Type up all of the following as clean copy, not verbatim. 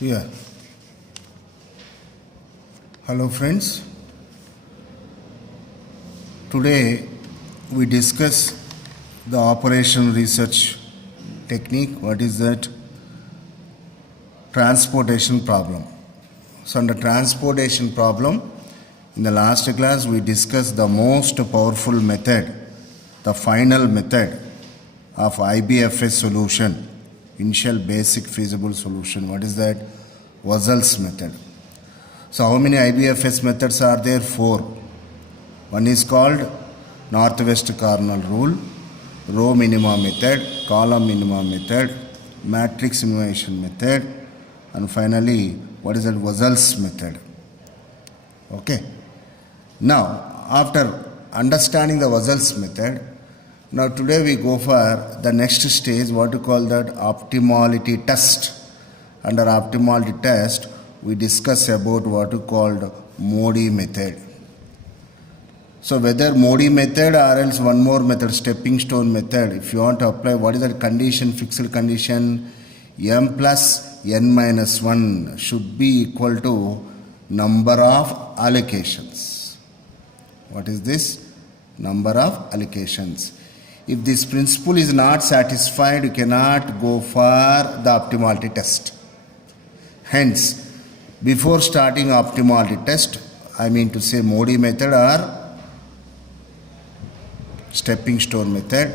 Yeah. Hello friends. Today we discuss the operation research technique. What is that? Transportation problem. So under transportation problem, in the last class we discussed the most powerful method, the final method of IBFS solution, initial basic feasible solution. What is that? Wuzel's method. So how many IBFS methods are there? 4. One is called northwest corner rule, row minima method, column minima method, matrix minimization method, and finally what is that? Wuzel's method. Okay. Now after understanding the Wuzel's method, now today we go for the next stage, what to call that? Optimality test. Under optimality test, we discuss about what to called Modi method. So whether Modi method or else one more method, stepping stone method, if you want to apply, what is that condition, fixed condition? M plus n minus 1 should be equal to number of allocations. What is this? Number of allocations. If this principle is not satisfied, you cannot go for the optimality test. Hence, before starting optimality test, I mean to say Modi method or stepping stone method,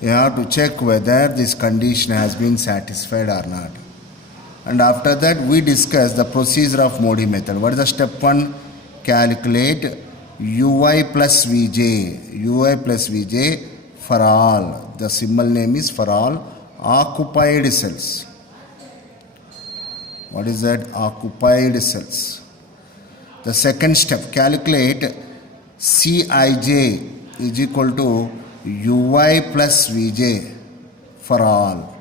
you have to check whether this condition has been satisfied or not. And after that, we discuss the procedure of Modi method. What is the step 1? Calculate Ui plus Vj. Ui plus Vj for all. The symbol name is for all occupied cells. What is that? Occupied cells. The second step, calculate Cij is equal to Ui plus Vj for all.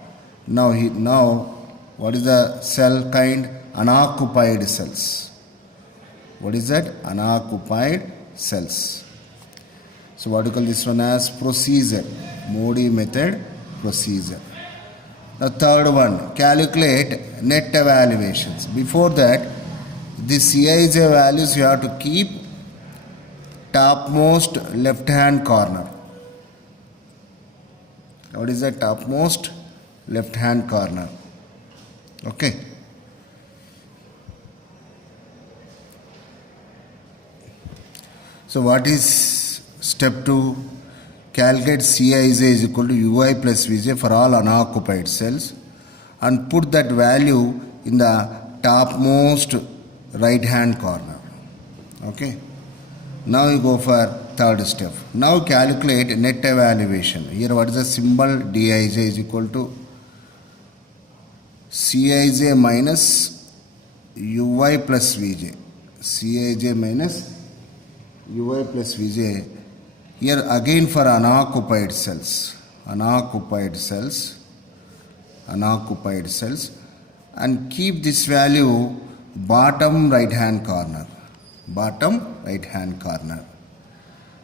Now what is the cell kind? Unoccupied cells. What is that? Unoccupied cells. So what do you call this one as? Procedure. Modi method procedure. The third one, calculate net evaluations. Before that, the Cij values you have to keep topmost left hand corner. What is the topmost left hand corner? Okay. So what is step 2? Calculate Cij is equal to Ui plus Vj for all unoccupied cells and put that value in the topmost right hand corner. Okay. Now you go for third step. Now calculate net evaluation. Here what is the symbol? Dij is equal to Cij minus Ui plus Vj. Cij minus Ui plus Vj. Here again for unoccupied cells, and keep this value bottom right hand corner.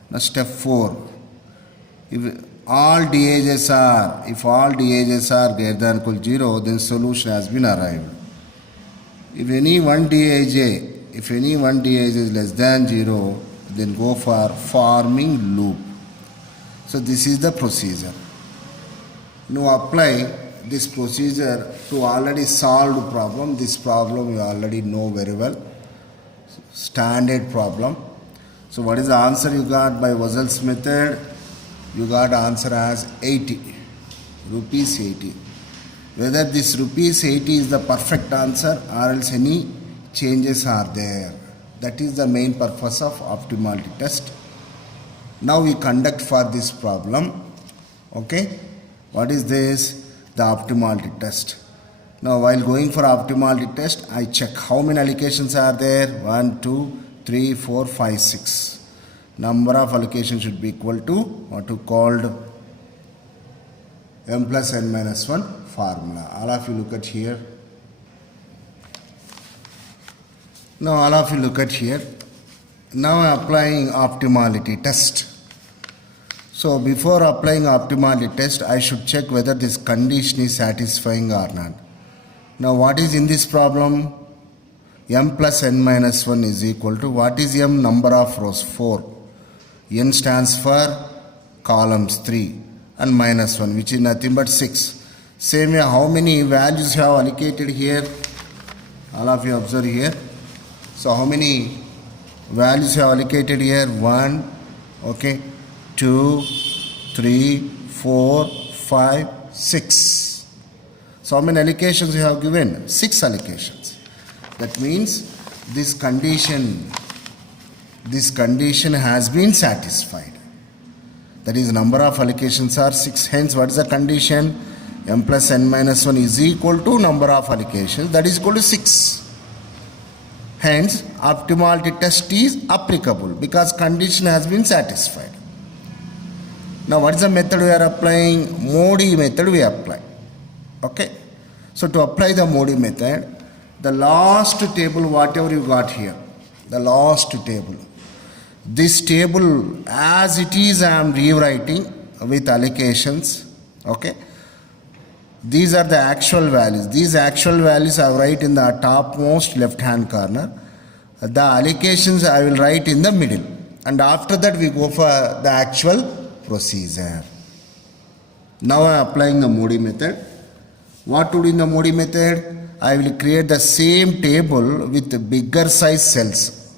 Now step 4. If all DHs are greater than or equal to 0, then solution has been arrived. If any one Dij is less than 0, then go for forming loop. So this is the procedure. Now apply this procedure to already solved problem. This problem you already know very well. Standard problem. So what is the answer you got by Wuzel's method? You got answer as 80. Rupees 80. Whether this rupees 80 is the perfect answer or else any changes are there. That is the main purpose of optimality test. Now we conduct for this problem. Okay. What is this? The optimality test. Now while going for optimality test, I check how many allocations are there. 1, 2, 3, 4, 5, 6. Number of allocations should be equal to what you called m plus n minus 1 formula. All of you look at here. Now all of you look at here. Now applying optimality test. So before applying optimality test, I should check whether this condition is satisfying or not. Now what is in this problem? M plus n minus 1 is equal to, what is M? Number of rows, 4. N stands for columns 3 and minus 1, which is nothing but 6. Same way, how many values you have allocated here? All of you observe here. So how many values you have allocated here? 1, okay, 2, 3, 4, 5, 6. So how many allocations you have given? 6 allocations. That means this condition has been satisfied. That is, number of allocations are 6. Hence, what is the condition? M plus n minus 1 is equal to number of allocations, that is equal to 6. Hence, optimality test is applicable because condition has been satisfied. Now, what is the method we are applying? Modi method we apply. Okay. So, to apply the Modi method, the last table, whatever you got here, the last table, this table as it is I am rewriting with allocations. Okay. These are the actual values. These actual values I write in the topmost left hand corner. The allocations I will write in the middle. And after that we go for the actual procedure. Now I am applying the Modi method. What to do in the Modi method? I will create the same table with the bigger size cells.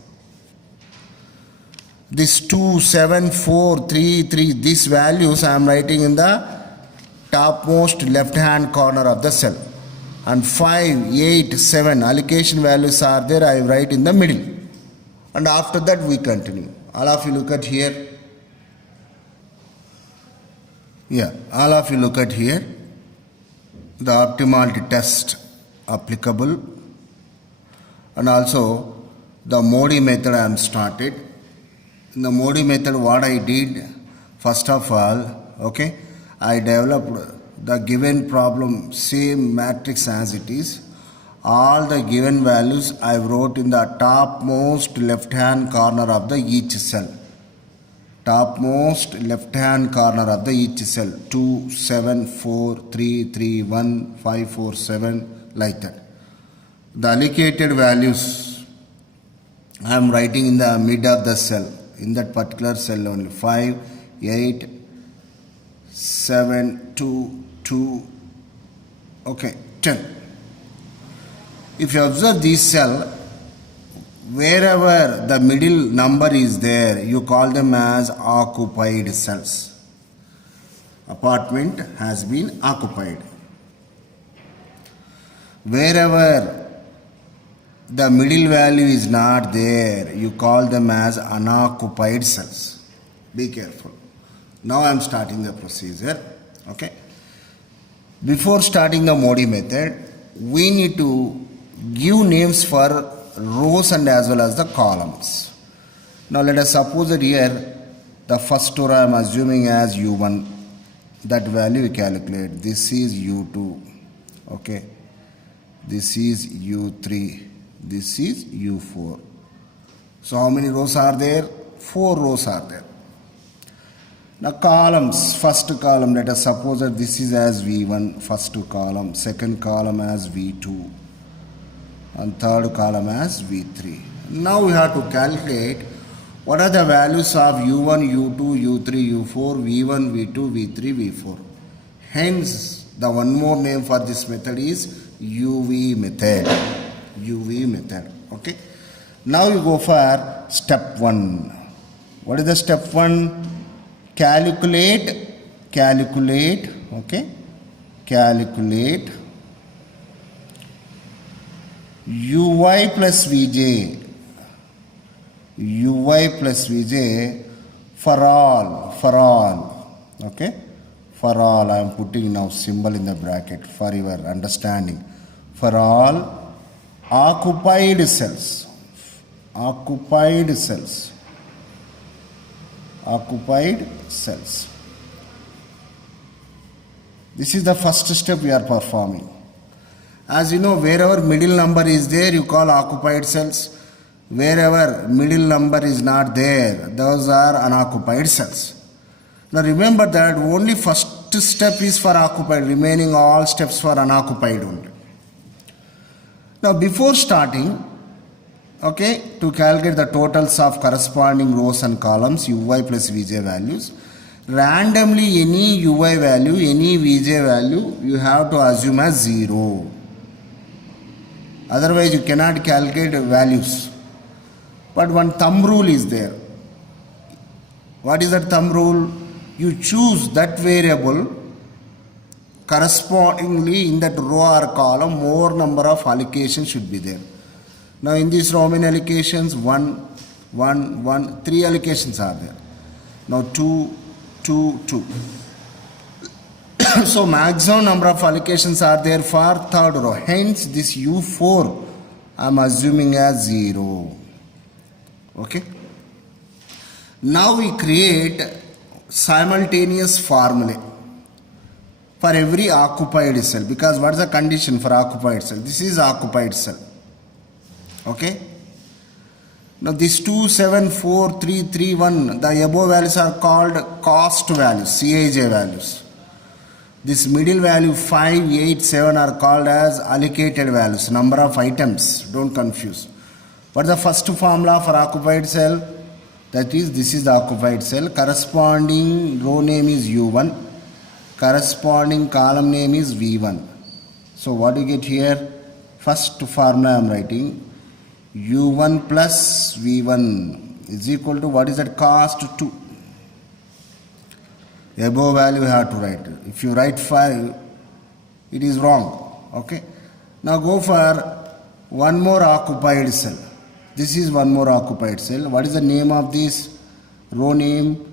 This 2, 7, 4, 3, 3, these values I am writing in the topmost left hand corner of the cell, and 5, 8, 7 allocation values are there, I write in the middle, and after that we continue. All of you look at here. Yeah, all of you look at here. The optimality test applicable, and also the Modi method I am started. In the Modi method, what I did, first of all, okay, I developed the given problem, same matrix as it is. All the given values I wrote in the topmost left hand corner of the each cell. Topmost left hand corner of the each cell. 2, 7, 4, 3, 3, 1, 5, 4, 7, like that. The allocated values I am writing in the mid of the cell, in that particular cell only. 5, 8, 7, 2, 2, okay, 10. If you observe this cell, wherever the middle number is there, you call them as occupied cells. Apartment has been occupied. Wherever the middle value is not there, you call them as unoccupied cells. Be careful. Now I am starting the procedure. Okay. Before starting the Modi method, we need to give names for rows and as well as the columns. Now let us suppose that here the first row I am assuming as U1. That value we calculate. This is U2. Okay. This is U3. This is U4. So how many rows are there? 4 rows are there. Now columns, first column, let us suppose that this is as V1, first column, second column as V2, and third column as V3. Now we have to calculate what are the values of U1, U2, U3, U4, V1, V2, V3, V4. Hence, the one more name for this method is UV method. UV method. Okay. Now you go for step 1. What is the step 1? Calculate, okay, calculate Uy plus Vj for all, okay, for all. I am putting now symbol in the bracket for your understanding. For all occupied cells, occupied cells. This is the first step we are performing. As you know, wherever middle number is there, you call occupied cells. Wherever middle number is not there, those are unoccupied cells. Now remember that only first step is for occupied, remaining all steps for unoccupied only. Now before starting, okay, to calculate the totals of corresponding rows and columns, ui plus vj values, randomly any ui value, any vj value, you have to assume as 0. Otherwise you cannot calculate values. But one thumb rule is there. What is that thumb rule? You choose that variable correspondingly in that row or column, more number of allocations should be there. Now in this row, how many allocations? 1, 1, 1, 3 allocations are there. Now 2, 2, 2. So maximum number of allocations are there for third row. Hence this U4 I am assuming as 0. Okay. Now we create simultaneous formulae for every occupied cell, because what is the condition for occupied cell? This is occupied cell. Okay. Now this 2, 7, 4, 3, 3, 1, the above values are called cost values, Cij values. This middle value 5, 8, 7 are called as allocated values, number of items, don't confuse. What is the first formula for occupied cell? That is, this is the occupied cell, corresponding row name is U1, corresponding column name is V1. So what do you get here? First formula I am writing, U1 plus V1 is equal to, what is that, cost 2. Above value you have to write. If you write 5, it is wrong. Okay. Now go for one more occupied cell. This is one more occupied cell. What is the name of this? Row name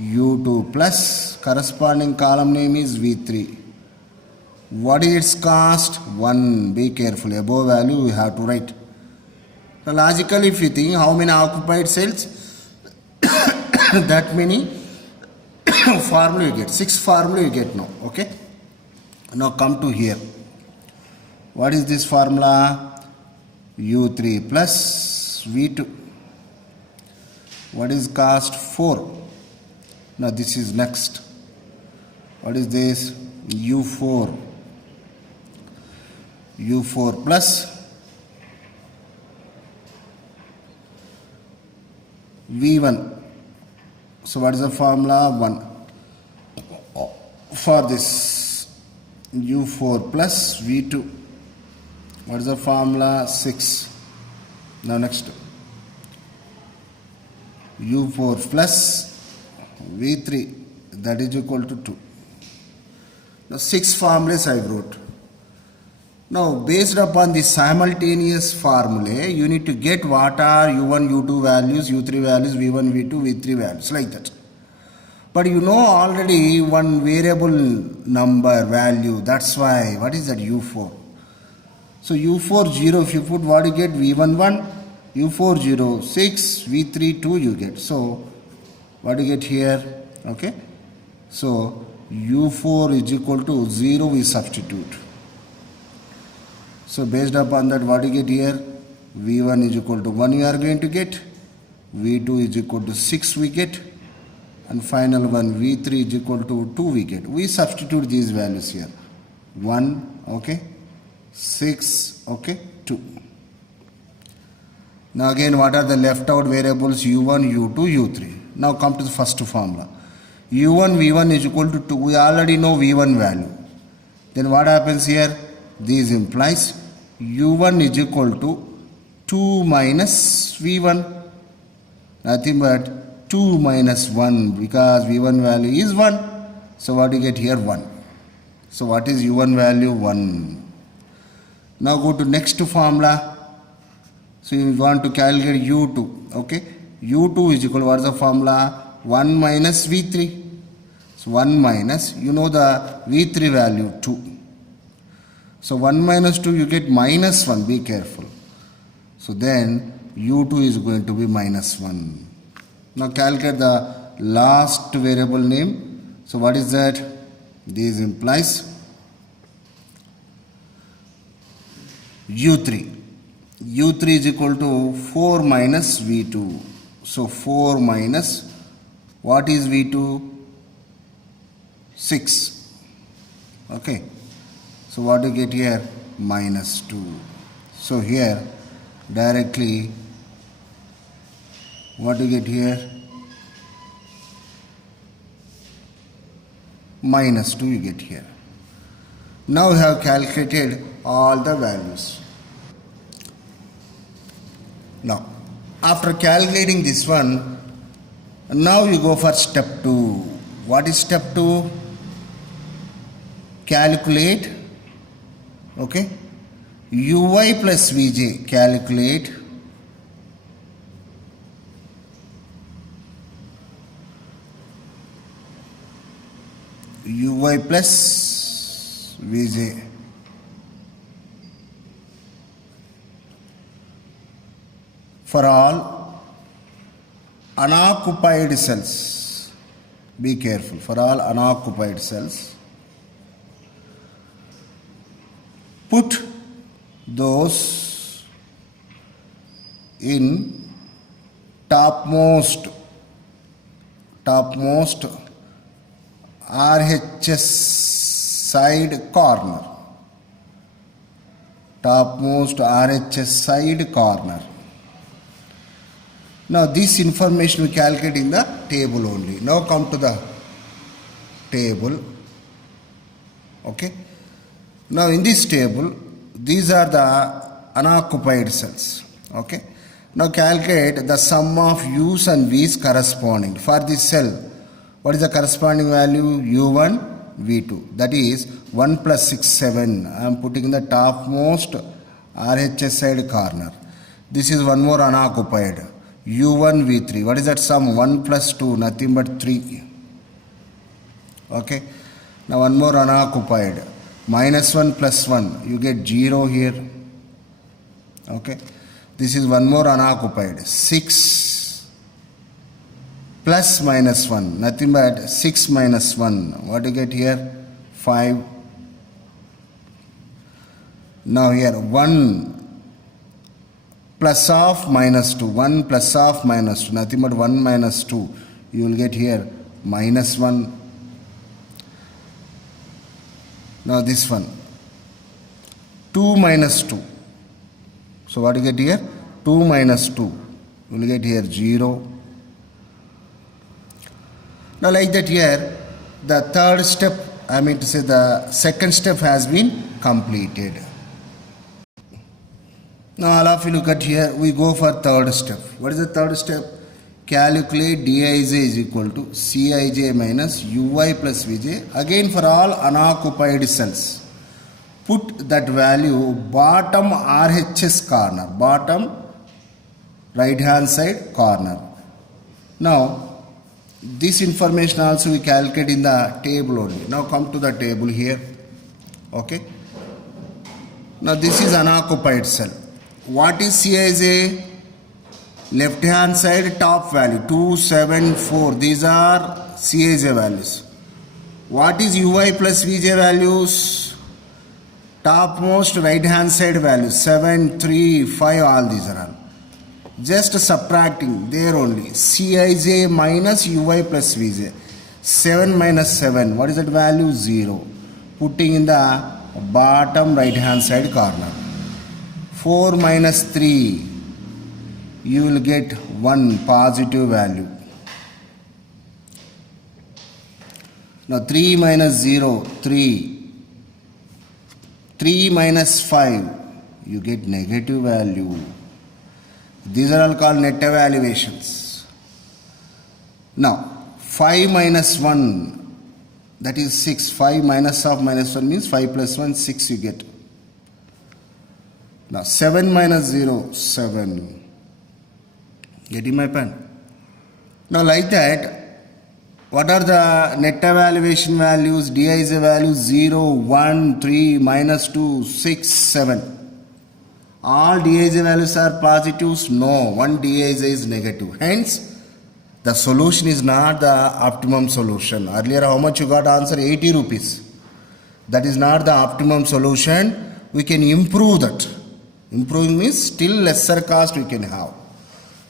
U2 plus corresponding column name is V3. What is its cost? 1. Be careful. Above value you have to write. Now logically if you think how many occupied cells, that many formula you get. 6 formula you get now. Okay. Now come to here. What is this formula? U3 plus V2. What is cost? 4. Now this is next. What is this? U4. U4 plus V1. So what is the formula? 1. For this U4 plus V2. What is the formula? 6. Now next. U4 plus V3, that is equal to 2. Now 6 formulas I wrote. Now based upon the simultaneous formulae, you need to get what are U1, U2 values, U3 values, V1, V2, V3 values, like that. But you know already one variable number value, that's why. What is that? U4. So U4 0, if you put what you get? V1 1, U4 0 6, V3 2 you get. So what do you get here? Okay. So U4 is equal to 0 we substitute. So based upon that, what do you get here? V1 is equal to 1 you are going to get. V2 is equal to 6 we get. And final one, V3 is equal to 2 we get. We substitute these values here. 1, okay. 6, okay. 2. Now again, what are the left out variables? U1, U2, U3. Now come to the first formula. U1, V1 is equal to 2. We already know V1 value. Then what happens here? This implies U1 is equal to 2 minus V1. Nothing but 2 minus 1, because V1 value is 1. So what do you get here? 1. So what is U1 value? 1. Now go to next formula. So you want to calculate U2. Okay. U2 is equal to, what is the formula? 1 minus V3. So 1 minus, you know the V3 value 2. So 1 minus 2 you get minus 1. Be careful. So then U2 is going to be minus 1. Now calculate the last variable name. So what is that? This implies U3. U3 is equal to 4 minus V2. So 4 minus, what is V2? 6. Okay. So what do you get here? Minus 2. So here directly what you get here? Minus 2 you get here. Now we have calculated all the values. Now after calculating this one, now you go for step 2. What is step 2? Calculate, okay, uy plus vj. Calculate uy plus vj for all unoccupied cells. Be careful, for all unoccupied cells. Put those in topmost RHS side corner. Topmost RHS side corner. Now this information we calculate in the table only. Now come to the table. Okay. Now in this table, these are the unoccupied cells. Okay. Now calculate the sum of u's and v's corresponding. For this cell, what is the corresponding value? U1, V2. That is 1 plus 6, 7. I am putting in the topmost RHS side corner. This is one more unoccupied. U1, V3. What is that sum? 1 plus 2, nothing but 3. Okay. Now one more unoccupied. Minus 1 plus 1, you get 0 here. Okay. This is one more unoccupied. 6 plus minus 1, nothing but 6 minus 1. What do you get here? 5. Now here 1 plus of minus 2. 1 plus of minus 2, nothing but 1 minus 2. You will get here minus 1. Now this one, 2 minus 2. So what do you get here? 2 minus 2. You will get here 0. Now like that here, the third step, I mean to say the second step has been completed. Now all of you look at here, we go for third step. What is the third step? Calculate Dij is equal to Cij minus Uy plus Vj. Again for all unoccupied cells. Put that value bottom RHS corner, bottom right hand side corner. Now this information also we calculate in the table only. Now come to the table here. Okay. Now this is unoccupied cell. What is Cij? Left hand side top value 2, 7, 4. These are Cij values. What is Uy plus Vj values? Topmost right hand side values 7, 3, 5. All these are all. Just subtracting there only. Cij minus Uy plus Vj. 7 minus 7. What is that value? 0. Putting in the bottom right hand side corner. 4 minus 3. You will get 1 positive value. Now 3 minus 0, 3. 3 minus 5, you get negative value. These are all called net evaluations. Now 5 minus 1, that is 6. 5 minus of minus 1 means 5 plus 1, 6 you get. Now 7 minus 0, 7. Getting my pen? Now like that, what are the net evaluation values? Dij values 0, 1, 3, minus 2, 6, 7. All Dij values are positives? No, one Dij is negative. Hence, the solution is not the optimum solution. Earlier how much you got answer? 80 rupees. That is not the optimum solution. We can improve that. Improving means still lesser cost we can have.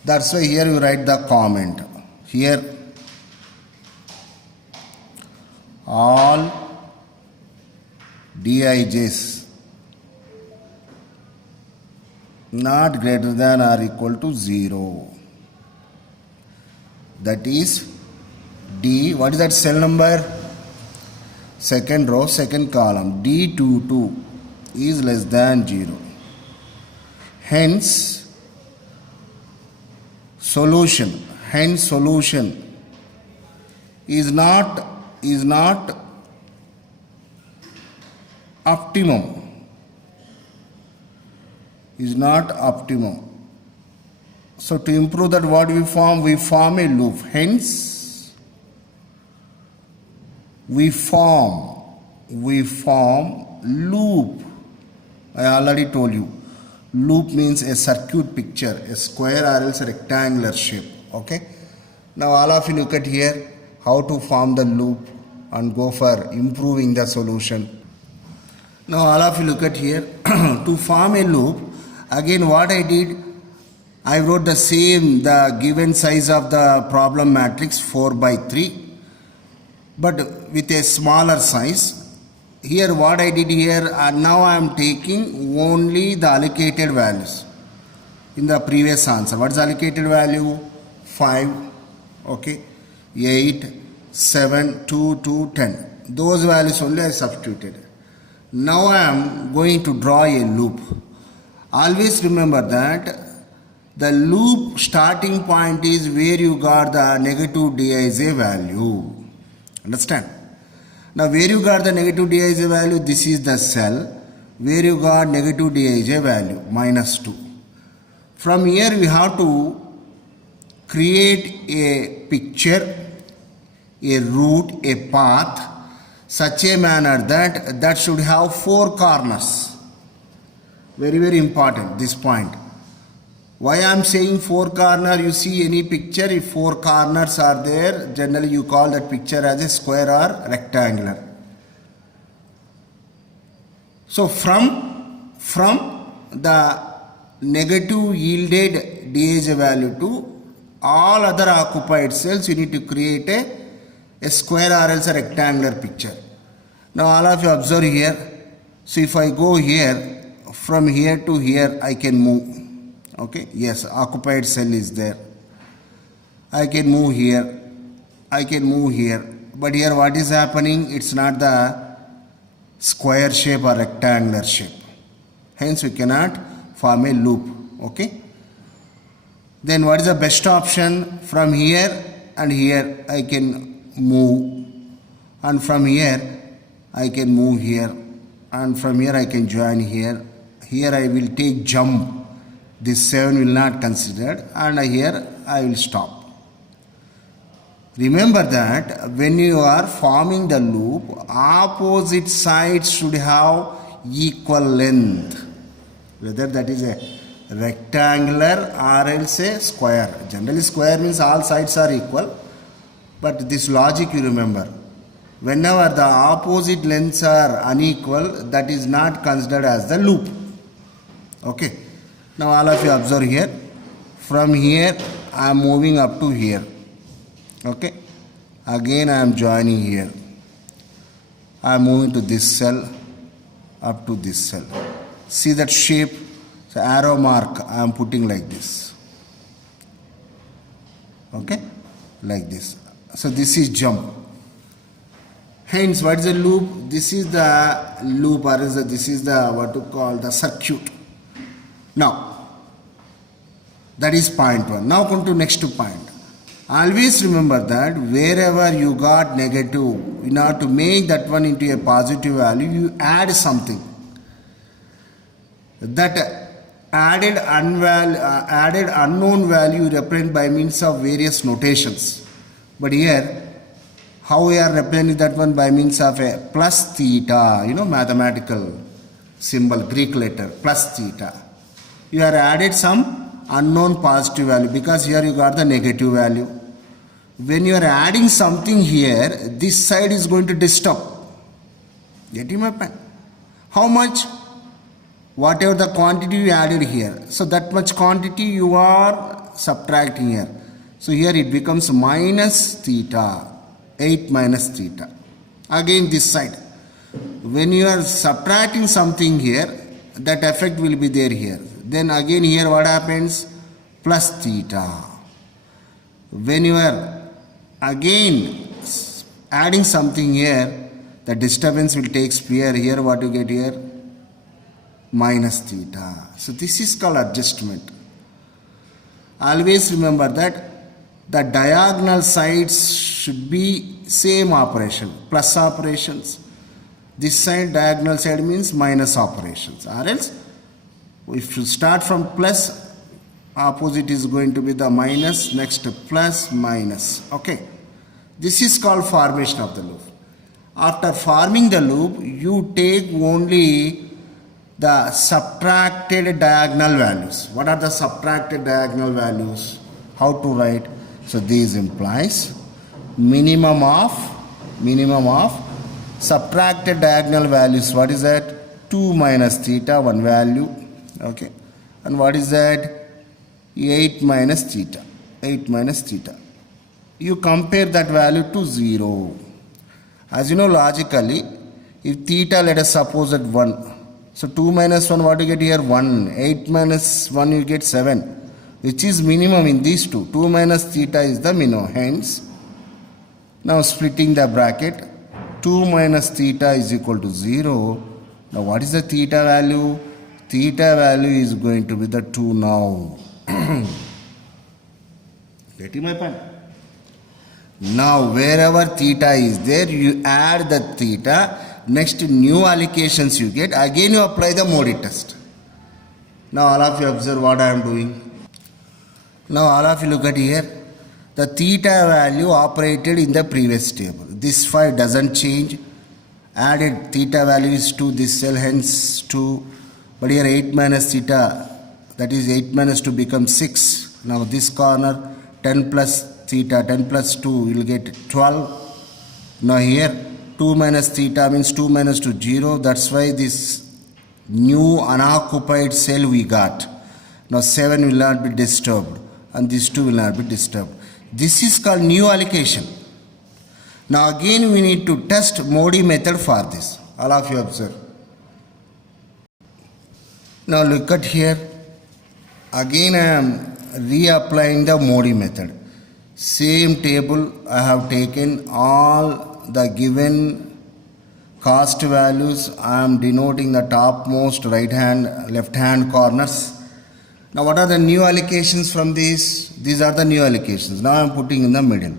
That's why here you write the comment. Here all Dijs not greater than or equal to 0. That is D. What is that cell number? Second row, second column. D22 is less than 0. Hence, solution is not optimum. So to improve that, what we form a loop. Hence, we form loop. I already told you, loop means a circuit picture, a square or else a rectangular shape. Okay. Now all of you look at here how to form the loop and go for improving the solution. Now all of you look at here to form a loop. Again, what I did, I wrote the given size of the problem matrix 4 by 3, but with a smaller size. Here what I did here, now I am taking only the allocated values in the previous answer. What is allocated value? 5, okay, 8, 7, 2, 2, 10. Those values only I substituted. Now I am going to draw a loop. Always remember that the loop starting point is where you got the negative Dij value. Understand? Now where you got the negative Dij value, this is the cell where you got negative Dij value, -2. From here we have to create a picture, a route, a path, such a manner that should have 4 corners. Very, very important, this point. Why I am saying 4 corner? You see any picture, if 4 corners are there, generally you call that picture as a square or rectangular. So from the negative yielded Dij value to all other occupied cells, you need to create a square or else a rectangular picture. Now all of you observe here. So if I go here, from here to here I can move. Okay, yes, occupied cell is there. I can move here, I can move here. But here what is happening? It's not the square shape or rectangular shape. Hence we cannot form a loop. Okay. Then what is the best option? From here and here I can move, and from here I can move here, and from here I can join here. Here I will take jump. This 7 will not considered, and here I will stop. Remember that when you are forming the loop, opposite sides should have equal length, whether that is a rectangular or else a square. Generally square means all sides are equal, but this logic you remember. Whenever the opposite lengths are unequal, that is not considered as the loop. Okay. Now all of you observe here. From here I am moving up to here. Okay. Again I am joining here. I am moving to this cell, up to this cell. See that shape? So arrow mark I am putting like this. Okay. Like this. So this is jump. Hence what is the loop? This is the loop, or this is the what to call the circuit. Now that is point 1. Now come to next point. Always remember that wherever you got negative, in order to make that one into a positive value, you add something. That added unknown value represented by means of various notations. But here, how we are representing that one? By means of a plus theta, mathematical symbol, Greek letter, plus theta. You have added some unknown positive value, because here you got the negative value. When you are adding something here, this side is going to disturb. Getting my point? How much? Whatever the quantity you added here, so that much quantity you are subtracting here. So here it becomes minus theta, 8 minus theta. Again this side, when you are subtracting something here, that effect will be there here. Then again here what happens? Plus theta. When you are again adding something here, the disturbance will take here. Here what you get here? Minus theta. So this is called adjustment. Always remember that the diagonal sides should be same operation, plus operations. This side, diagonal side means minus operations. Or else, if you start from plus, opposite is going to be the minus, next plus, minus. Okay. This is called formation of the loop. After forming the loop, you take only the subtracted diagonal values. What are the subtracted diagonal values? How to write? So these implies minimum of subtracted diagonal values. What is that? 2 minus theta, one value. Okay. And what is that? 8 minus theta. 8 minus theta. You compare that value to 0. As you know logically, if theta, let us suppose at 1. So 2 minus 1, what you get here? 1. 8 minus 1, you get 7. Which is minimum in these two. 2 minus theta is the minimum. Hence, now splitting the bracket, 2 minus theta is equal to 0. Now what is the theta value? Theta value is going to be the 2 now. Getting my point? Now wherever theta is there, you add the theta. Next new allocations you get. Again you apply the Modi test. Now all of you observe what I am doing. Now all of you look at here. The theta value operated in the previous table. This 5 doesn't change. Added theta value is 2. This cell hence 2. But here 8 minus theta. That is 8 minus 2 becomes 6. Now this corner 10 plus theta. 10 plus 2 will get 12. Now here 2 minus theta means 2 minus 2 0. That's why this new unoccupied cell we got. Now 7 will not be disturbed. And these 2 will not be disturbed. This is called new allocation. Now again we need to test Modi method for this. All of you observe. Now look at here. Again I am reapplying the Modi method. Same table I have taken all the given cost values. I am denoting the topmost right hand, left hand corners. Now what are the new allocations from these? These are the new allocations. Now I am putting in the middle.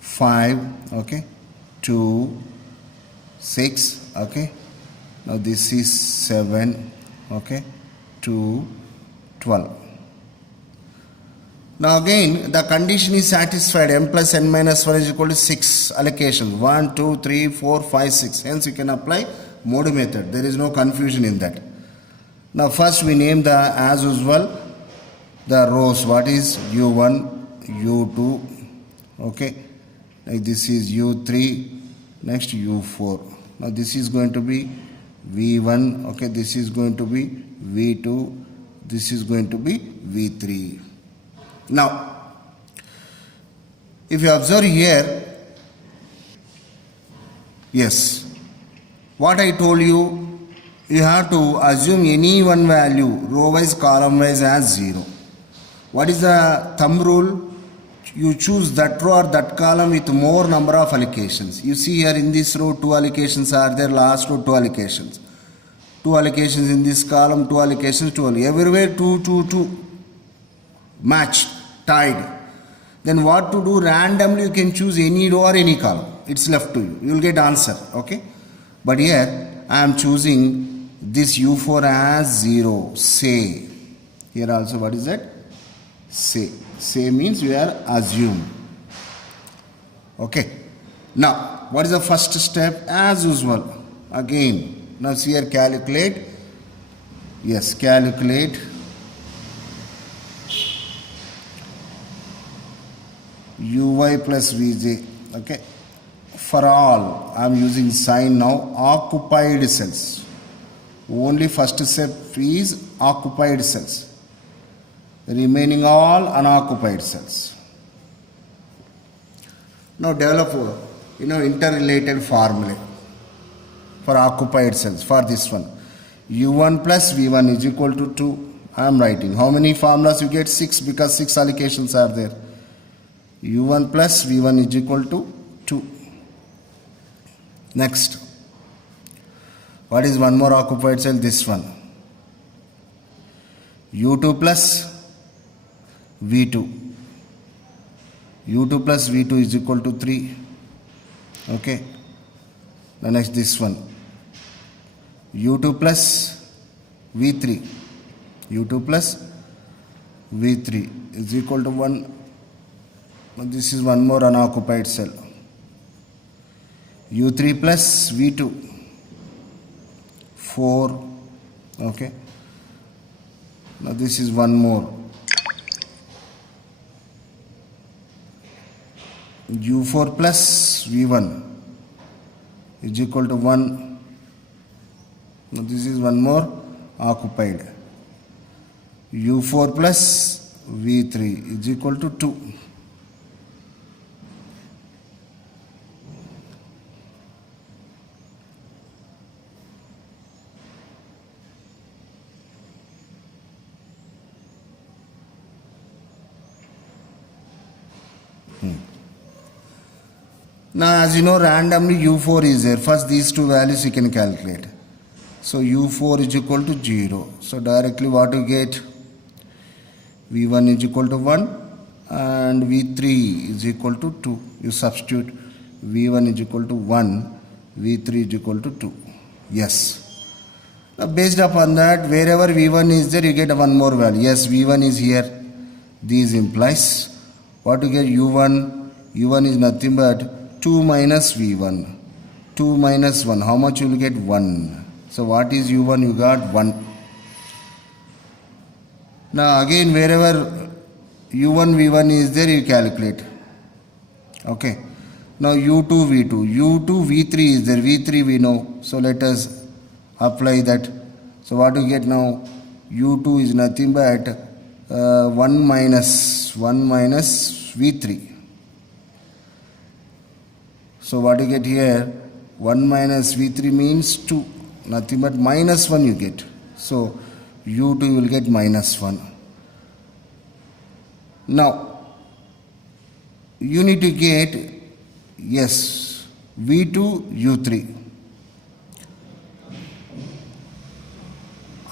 5, okay, 2, 6, okay. Now this is 7, okay, 2, 12. Now again the condition is satisfied. M plus n minus 1 is equal to 6 allocations. 1, 2, 3, 4, 5, 6. Hence you can apply Modi method. There is no confusion in that. Now first we name the, as usual, the rows. What is U1, U2, okay. Like this is U3, next U4. Now this is going to be V1, okay. This is going to be V2. This is going to be V3. Now, if you observe here, yes, what I told you, you have to assume any one value, row wise, column wise as 0. What is the thumb rule? You choose that row or that column with more number of allocations. You see here in this row 2 allocations are there, last row 2 allocations. 2 allocations in this column, 2 allocations, 2 allocations. Everywhere 2, 2, 2. Matched, tied. Then what to do? Randomly you can choose any row or any column. It's left to you. You will get answer. Okay. But here I am choosing this U4 as 0. Say. Here also what is that? Say. Say means you are assume. Okay. Now what is the first step? As usual. Again. Now see here, calculate. Yes, calculate uy plus vj. Okay. For all, I am using sign now. Occupied cells. Only first step is occupied cells. Remaining all unoccupied cells. Now develop interrelated formula for occupied cells for this one. u1 plus v1 is equal to 2. I am writing. How many formulas you get? 6, because 6 allocations are there. u1 plus v1 is equal to 2. Next. What is one more occupied cell? This one. u2 plus v2. u2 plus v2 is equal to 3. Okay. Now next this one. u2 plus v3. u2 plus v3 is equal to 1. Now this is one more unoccupied cell. u3 plus v2, 4. Okay. Now this is one more. u4 plus v1 is equal to 1. Now this is one more occupied. u4 plus v3 is equal to 2. Now as you know, randomly u4 is there. First these two values you can calculate. So u4 is equal to 0. So directly what you get? v1 is equal to 1 and v3 is equal to 2. You substitute v1 is equal to 1, v3 is equal to 2. Yes. Now based upon that, wherever v1 is there, you get one more value. Yes, v1 is here. This implies what you get? u1. u1 is nothing but 2 minus v1. 2 minus 1. How much you will get? 1. So what is u1? You got 1. Now again, wherever u1 v1 is there, you calculate. Okay. Now u2 v2. u2 v3 is there. v3 we know. So let us apply that. So what you get now? u2 is nothing but 1 minus v3. So what you get here? 1 minus v3 means 2. Nothing but minus 1 you get. So u2 will get minus 1. Now you need to get, yes, v2 u3.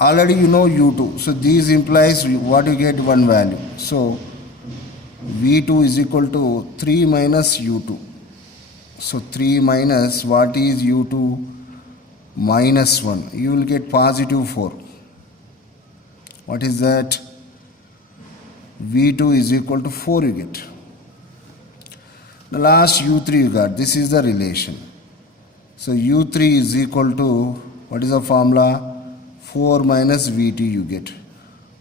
Already you know u2. So this implies what you get? One value. So v2 is equal to 3 minus u2. So 3 minus what is u2? Minus 1. You will get positive 4. What is that? v2 is equal to 4 you get. The last u3 you got. This is the relation. So u3 is equal to, what is the formula? 4 minus v2 you get.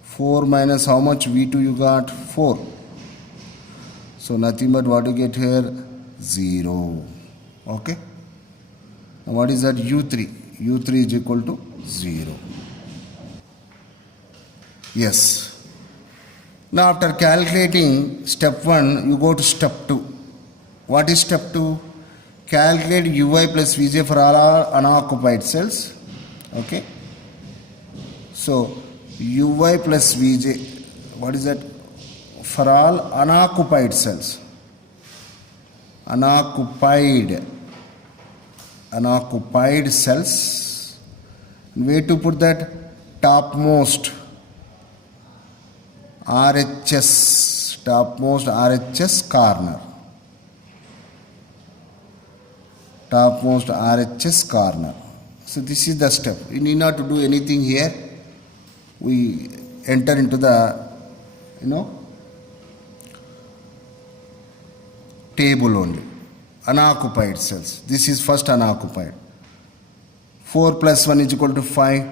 4 minus how much v2 you got? 4. So nothing but what you get here? 0. Okay. Now what is that? u3. u3 is equal to 0. Yes. Now after calculating step 1, you go to step 2. What is step 2? Calculate ui plus vj for all our unoccupied cells. Okay. So ui plus vj, what is that? For all unoccupied cells. Unoccupied cells. Where to put that? Topmost RHS corner. Topmost RHS corner. So this is the step. You need not to do anything here. We enter into the, table only. Unoccupied cells. This is first unoccupied. 4 plus 1 is equal to 5.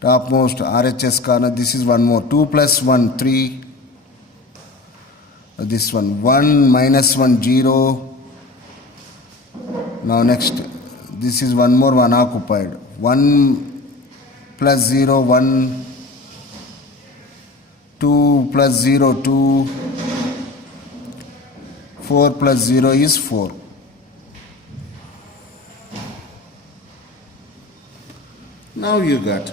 Topmost RHS corner. This is one more. 2 plus 1, 3. This one. 1 minus 1, 0. Now next. This is one more unoccupied. 1 plus 0, 1. 2 plus 0, 2. 4 plus 0 is 4. Now you got.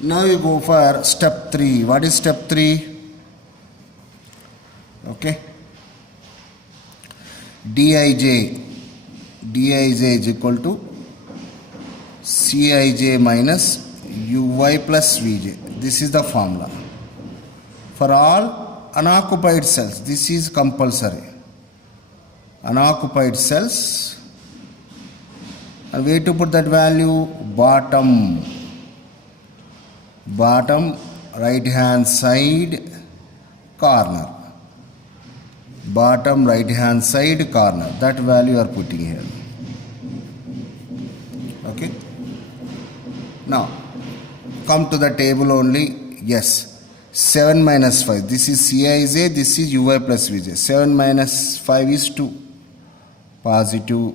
Now you go for step 3. What is step 3? Okay. Dij is equal to Cij minus Uy plus Vj. This is the formula. For all unoccupied cells, this is compulsory. Unoccupied cells, and where to put that value? Bottom right hand side corner. Bottom right hand side corner. That value you are putting here. Okay. Now come to the table only. Yes. 7 minus 5. This is Cij, this is Uy plus Vj. 7 minus 5 is 2. Positive.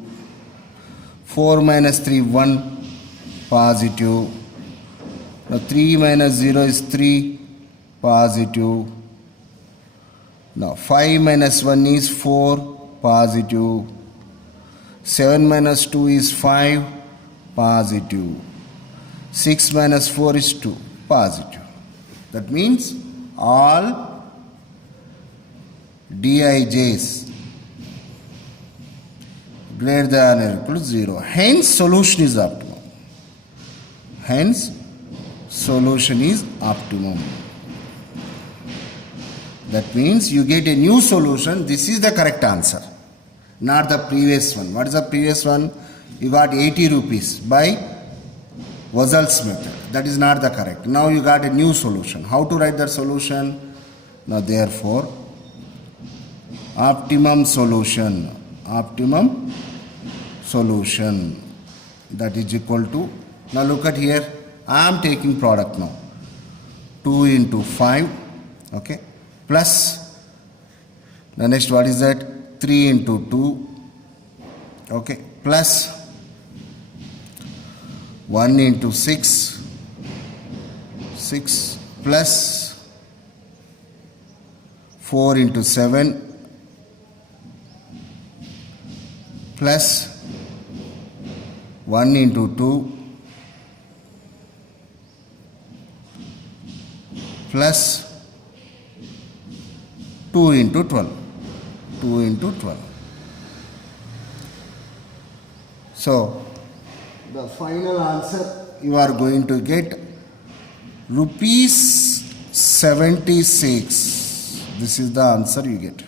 4 minus 3, 1. Positive. Now 3 minus 0 is 3. Positive. Now 5 minus 1 is 4. Positive. 7 minus 2 is 5. Positive. 6 minus 4 is 2. Positive. That means all Dij's greater than or equal to 0. Hence solution is optimum. Hence solution is optimum. That means you get a new solution. This is the correct answer, not the previous one. What is the previous one? You got 80 rupees by Wazel's method. That is not the correct. Now you got a new solution. How to write that solution? Now therefore, optimum solution that is equal to, now look at here, I am taking product now, 2 into 5, okay, plus, the next what is that, 3 into 2, okay, plus 1 into 6 plus 4 into 7 plus 1 into 2 plus 2 into 12. So the final answer you are going to get rupees 76. This is the answer you get.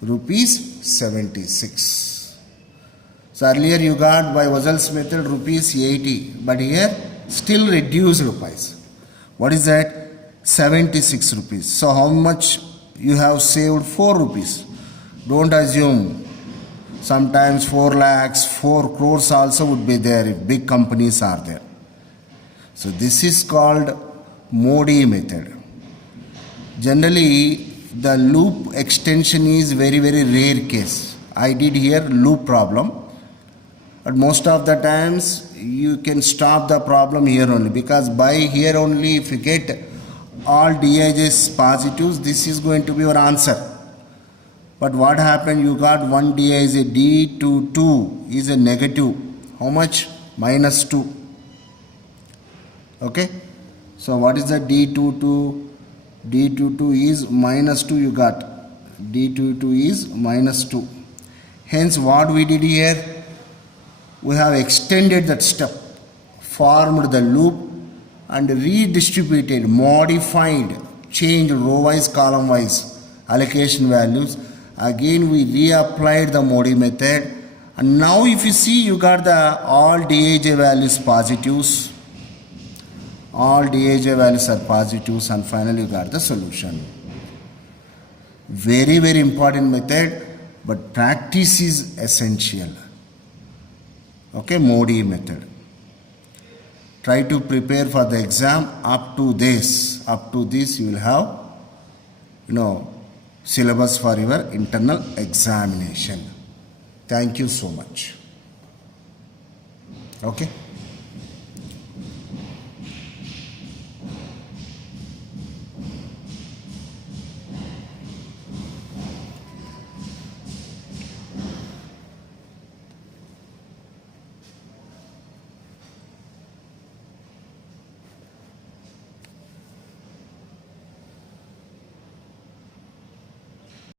Rupees 76. So earlier you got by Wazel's method rupees 80, but here still reduced rupees. What is that? 76 rupees. So how much you have saved? 4 rupees. Don't assume. Sometimes 4 lakhs, 4 crores also would be there if big companies are there. So this is called Modi method. Generally, the loop extension is very rare case. I did here loop problem, but most of the times you can stop the problem here only, because by here only if you get all Dij's positives, this is going to be your answer. But what happened? You got one Dij is a D22 is a negative. How much? Minus 2. Okay. So what is the D22? D22 is minus 2 you got. D22 is minus 2. Hence what we did here? We have extended that step, formed the loop and redistributed, modified, changed row wise, column wise allocation values. Again we reapplied the Modi method, and now if you see you got the all Dij values positives. All Dij values are positives, and finally you got the solution. Very important method, but practice is essential. Okay, Modi method. Try to prepare for the exam up to this. Up to this you will have, syllabus for your internal examination. Thank you so much. Okay.